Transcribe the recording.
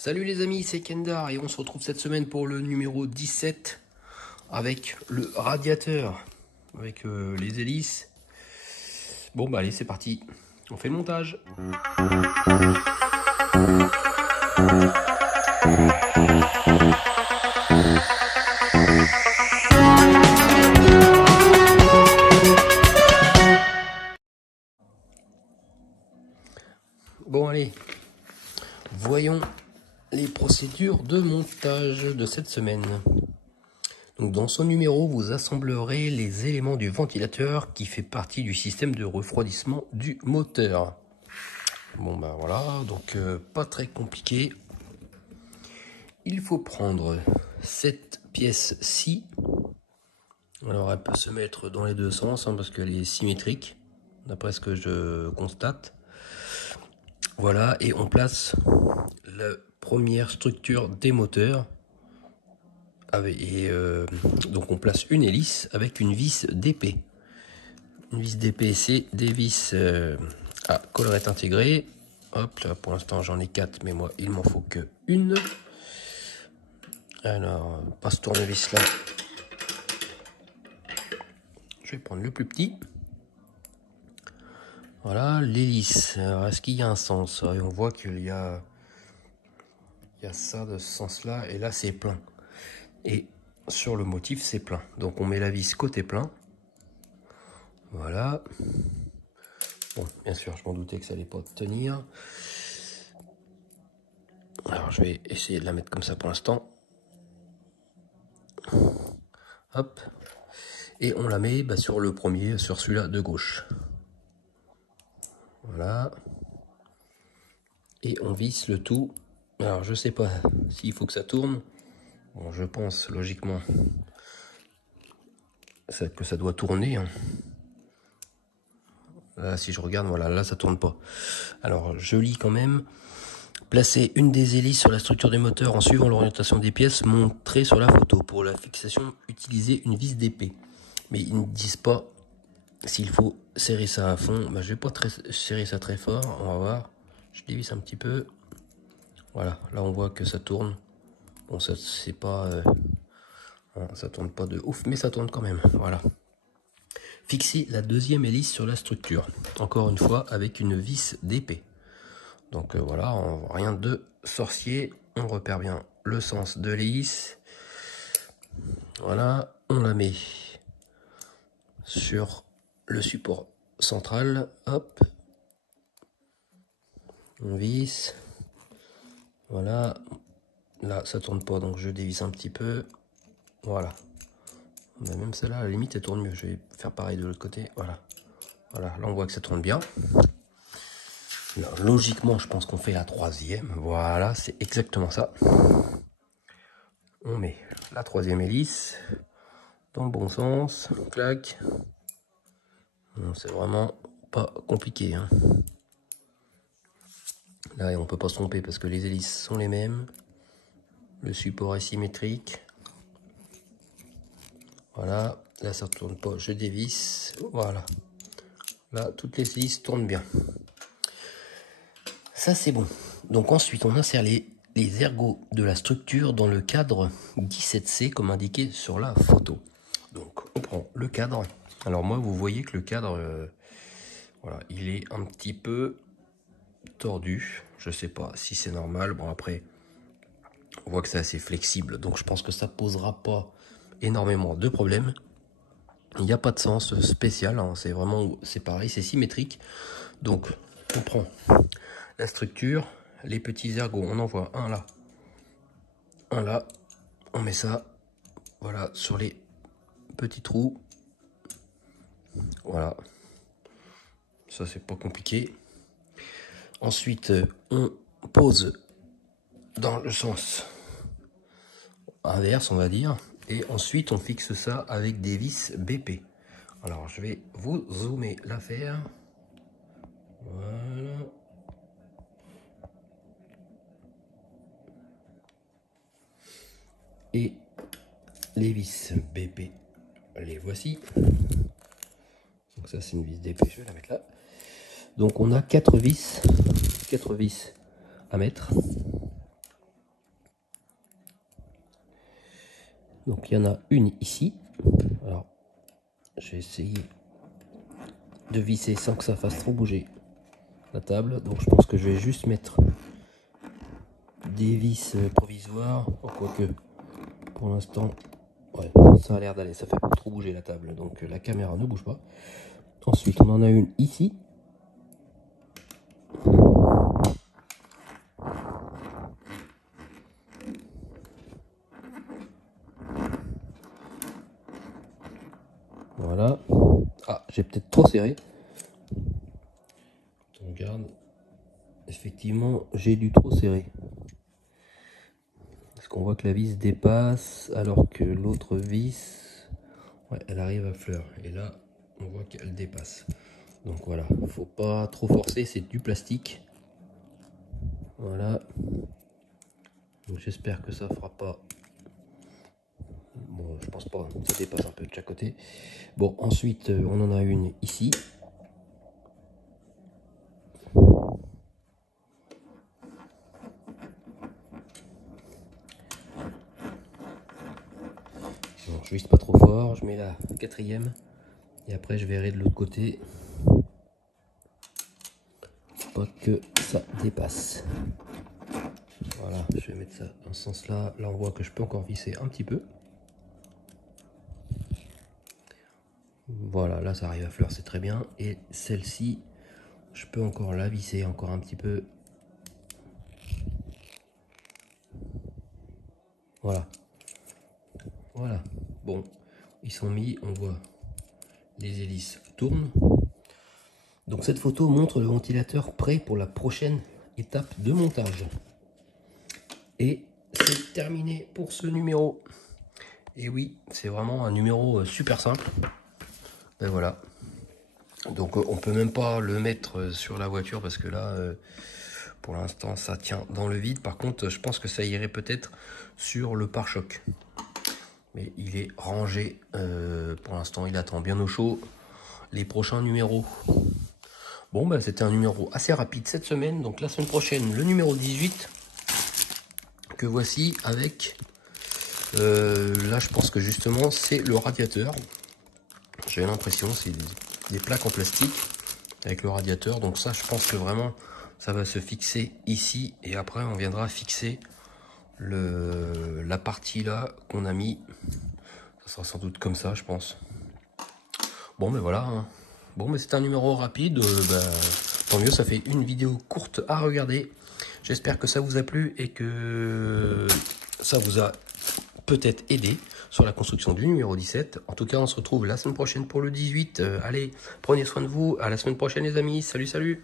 Salut les amis, c'est Kendar et on se retrouve cette semaine pour le numéro 17 avec le radiateur, avec les hélices. Bon bah allez, c'est parti, on fait le montage. Bon allez, voyons les procédures de montage de cette semaine. Donc dans ce numéro, vous assemblerez les éléments du ventilateur qui fait partie du système de refroidissement du moteur. Bon ben voilà, donc pas très compliqué. Il faut prendre cette pièce-ci. Alors elle peut se mettre dans les deux sens parce qu'elle est symétrique, d'après ce que je constate. Voilà, et on place la première structure des moteurs. Donc on place une hélice avec une vis d'épée. Une vis d'épée, c'est des vis à collerette intégrée. Hop, là pour l'instant j'en ai 4, mais moi il m'en faut que une. Alors, pas ce tournevis là. Je vais prendre le plus petit. Voilà, l'hélice. Alors, est-ce qu'il y a un sens? Et on voit qu'il y a ça de ce sens-là, et là c'est plein. Et sur le motif, c'est plein. Donc on met la vis côté plein. Voilà. Bon, bien sûr, je m'en doutais que ça allait pas tenir. Alors je vais essayer de la mettre comme ça pour l'instant. Hop. Et on la met sur le premier, sur celui-là de gauche. Voilà. Et on visse le tout. Alors je sais pas s'il faut que ça tourne. Bon, je pense logiquement que ça doit tourner. Hein. Là, si je regarde, voilà, là ça tourne pas. Alors je lis quand même. Placer une des hélices sur la structure des moteurs en suivant l'orientation des pièces montrées sur la photo. Pour la fixation, utilisez une vis d'épée. Mais ils ne disent pas s'il faut serrer ça à fond. Je vais pas serrer ça très fort. On va voir. Je dévisse un petit peu. Voilà, là on voit que ça tourne. Bon, ça c'est pas, ça tourne pas de ouf, mais ça tourne quand même. Voilà. Fixez la deuxième hélice sur la structure. Encore une fois avec une vis d'épée. Donc voilà, rien de sorcier. On repère bien le sens de l'hélice. Voilà, on la met sur le support central. Hop. On visse. Voilà. Là, ça tourne pas, donc je dévisse un petit peu. Voilà. Même celle-là, à la limite, elle tourne mieux. Je vais faire pareil de l'autre côté. Voilà. Voilà, là, on voit que ça tourne bien. Alors, logiquement, je pense qu'on fait la troisième. Voilà, c'est exactement ça. On met la troisième hélice dans le bon sens. Clac. C'est vraiment pas compliqué. Hein. Là, on peut pas se tromper parce que les hélices sont les mêmes. Le support est symétrique. Voilà. Là, ça ne tourne pas. Je dévisse. Voilà. Là, toutes les hélices tournent bien. Ça, c'est bon. Donc ensuite, on insère les ergots de la structure dans le cadre 17C comme indiqué sur la photo. Donc, on prend le cadre. Alors moi, vous voyez que le cadre, voilà, il est un petit peu tordu. Je sais pas si c'est normal. Bon, après, on voit que c'est assez flexible. Donc, je pense que ça posera pas énormément de problèmes. Il n'y a pas de sens spécial. Hein. C'est pareil, c'est symétrique. Donc, on prend la structure, les petits ergots. On envoie un là, un là. On met ça, voilà, sur les petits trous. Voilà. Ça, c'est pas compliqué. Ensuite, on pose dans le sens inverse, on va dire. Et ensuite, on fixe ça avec des vis BP. Alors, je vais vous zoomer l'affaire. Voilà. Et les vis BP, les voici. Donc ça, c'est une vis d'épée, je vais la mettre là. Donc on a 4 vis à mettre. Donc il y en a une ici. Alors je vais essayer de visser sans que ça fasse trop bouger la table. Donc je pense que je vais juste mettre des vis provisoires. Quoique pour l'instant, ouais, ça a l'air d'aller, ça fait pas trop bouger la table. Donc la caméra ne bouge pas. Ensuite on en a une ici. Voilà. Ah, j'ai peut-être trop serré. On regarde. Effectivement, j'ai dû trop serrer. Parce qu'on voit que la vis dépasse, alors que l'autre vis, ouais, elle arrive à fleur. Et là, on voit qu'elle dépasse. Donc voilà, faut pas trop forcer, c'est du plastique. Voilà. Donc j'espère que ça fera pas. Bon, je pense pas, ça dépasse un peu de chaque côté. Bon, ensuite, on en a une ici. Bon, je vise pas trop fort, je mets la quatrième. Et après, je verrai de l'autre côté. Pas que ça dépasse. Voilà, je vais mettre ça dans ce sens là. Là on voit que je peux encore visser un petit peu. Voilà, là ça arrive à fleur, c'est très bien. Et celle-ci, je peux encore la visser encore un petit peu. Voilà. Voilà. Bon, ils sont mis, on voit les hélices tournent. Donc cette photo montre le ventilateur prêt pour la prochaine étape de montage. Et c'est terminé pour ce numéro. Et oui, c'est vraiment un numéro super simple. Ben voilà. Donc on peut même pas le mettre sur la voiture parce que là, pour l'instant, ça tient dans le vide. Par contre, je pense que ça irait peut-être sur le pare-choc. Mais il est rangé. Pour l'instant, il attend bien au chaud les prochains numéros. Bon, ben c'était un numéro assez rapide cette semaine. Donc la semaine prochaine, le numéro 18 que voici avec... là, je pense que justement, c'est le radiateur. J'ai l'impression, c'est des plaques en plastique avec le radiateur. Donc ça, je pense que vraiment, ça va se fixer ici. Et après, on viendra fixer la partie là qu'on a mis. Ça sera sans doute comme ça, je pense. Bon, mais voilà. Hein. Bon, mais c'est un numéro rapide. Tant mieux, ça fait une vidéo courte à regarder. J'espère que ça vous a plu et que ça vous a peut-être aidé sur la construction du numéro 17. En tout cas, on se retrouve la semaine prochaine pour le 18. Allez, prenez soin de vous. À la semaine prochaine, les amis. Salut, salut.